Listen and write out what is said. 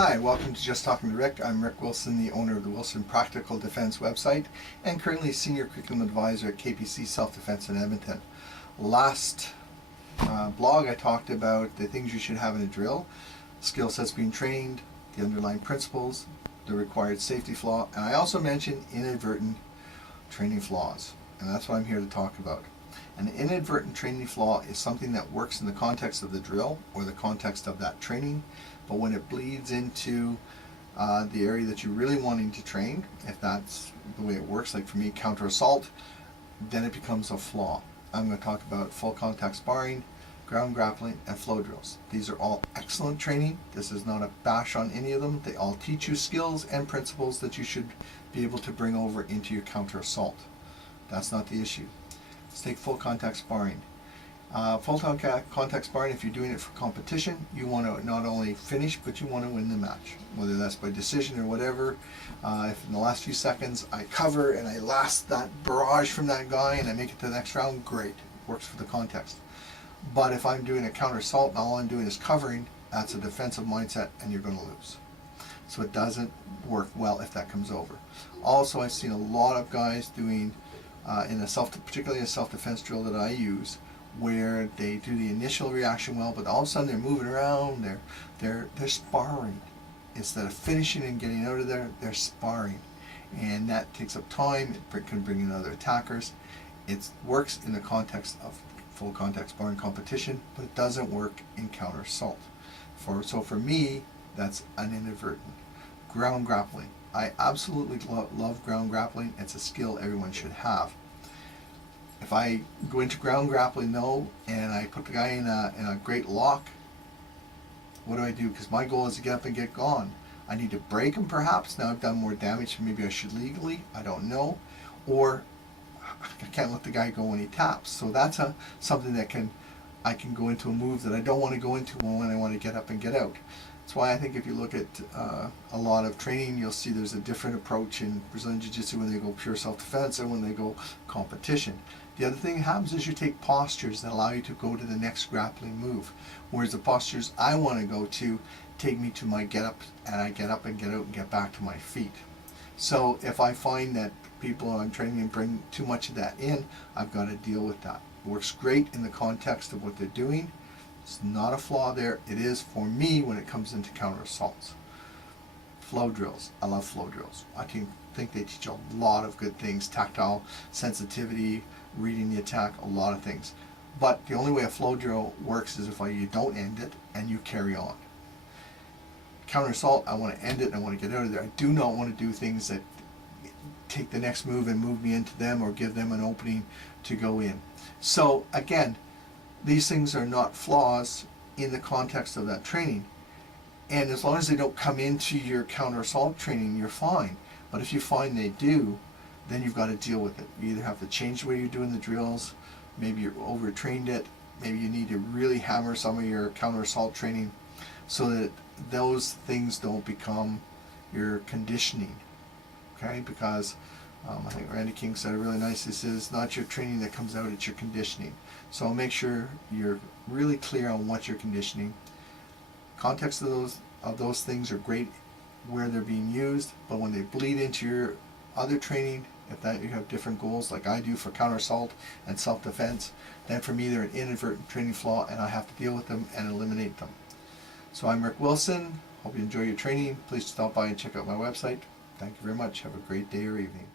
Hi, welcome to Just Talking to Rick. I'm Rick Wilson, the owner of the Wilson Practical Defense website and currently Senior Curriculum Advisor at KPC Self-Defense in Edmonton. Last blog I talked about the things you should have in a drill, skill sets being trained, the underlying principles, the required safety flaw, and I also mentioned inadvertent training flaws, and that's what I'm here to talk about. An inadvertent training flaw is something that works in the context of the drill or the context of that training, but when it bleeds into the area that you're really wanting to train, if that's the way it works, like for me, counter assault, then it becomes a flaw. I'm going to talk about full contact sparring, ground grappling, and flow drills. These are all excellent training. This is not a bash on any of them. They all teach you skills and principles that you should be able to bring over into your counter assault. That's not the issue. Let's take full contact sparring. Full contact sparring, if you're doing it for competition, you want to not only finish, but you want to win the match, whether that's by decision or whatever. If in the last few seconds I cover and I last that barrage from that guy and I make it to the next round, great. Works for the context. But if I'm doing a counter assault and all I'm doing is covering, that's a defensive mindset and you're going to lose. So it doesn't work well if that comes over. Also, I've seen a lot of guys doing particularly a self-defense drill that I use, where they do the initial reaction well, but all of a sudden they're moving around, they're sparring. Instead of finishing and getting out of there, they're sparring. And that takes up time, it can bring in other attackers. It works in the context of full contact sparring competition, but it doesn't work in counter assault. So for me, that's an inadvertent. Ground grappling. I absolutely love ground grappling. It's a skill everyone should have. If I go into ground grappling though, and I put the guy in a great lock, what do I do? Because my goal is to get up and get gone. I need to break him perhaps. Now I've done more damage than maybe I should legally. I don't know. Or I can't let the guy go when he taps. So that's something that I can go into a move that I don't want to go into when I want to get up and get out. That's why I think if you look at a lot of training, you'll see there's a different approach in Brazilian Jiu-Jitsu when they go pure self-defense and when they go competition. The other thing that happens is you take postures that allow you to go to the next grappling move, whereas the postures I want to go to take me to my get up, and I get up and get out and get back to my feet. So if I find that people I'm training bring too much of that in, I've got to deal with that. It works great in the context of what they're doing. It's not a flaw there. It is for me when it comes into counter assaults. Flow drills. I love flow drills. I think they teach a lot of good things. Tactile sensitivity, reading the attack, a lot of things. But the only way a flow drill works is if you don't end it and you carry on. Counter assault, I want to end it and I want to get out of there. I do not want to do things that take the next move and move me into them or give them an opening to go in. So again, these things are not flaws in the context of that training. And as long as they don't come into your counter assault training, you're fine. But if you find they do, then you've got to deal with it. You either have to change the way you're doing the drills, maybe you're overtrained it, maybe you need to really hammer some of your counter assault training so that those things don't become your conditioning. Okay? Because I think Randy King said it really nice. This is not your training that comes out, it's your conditioning. So make sure you're really clear on what you're conditioning. Context of those things are great where they're being used, but when they bleed into your other training, if that you have different goals like I do for counter assault and self-defense, then for me they're an inadvertent training flaw and I have to deal with them and eliminate them. So I'm Rick Wilson. Hope you enjoy your training. Please stop by and check out my website. Thank you very much. Have a great day or evening.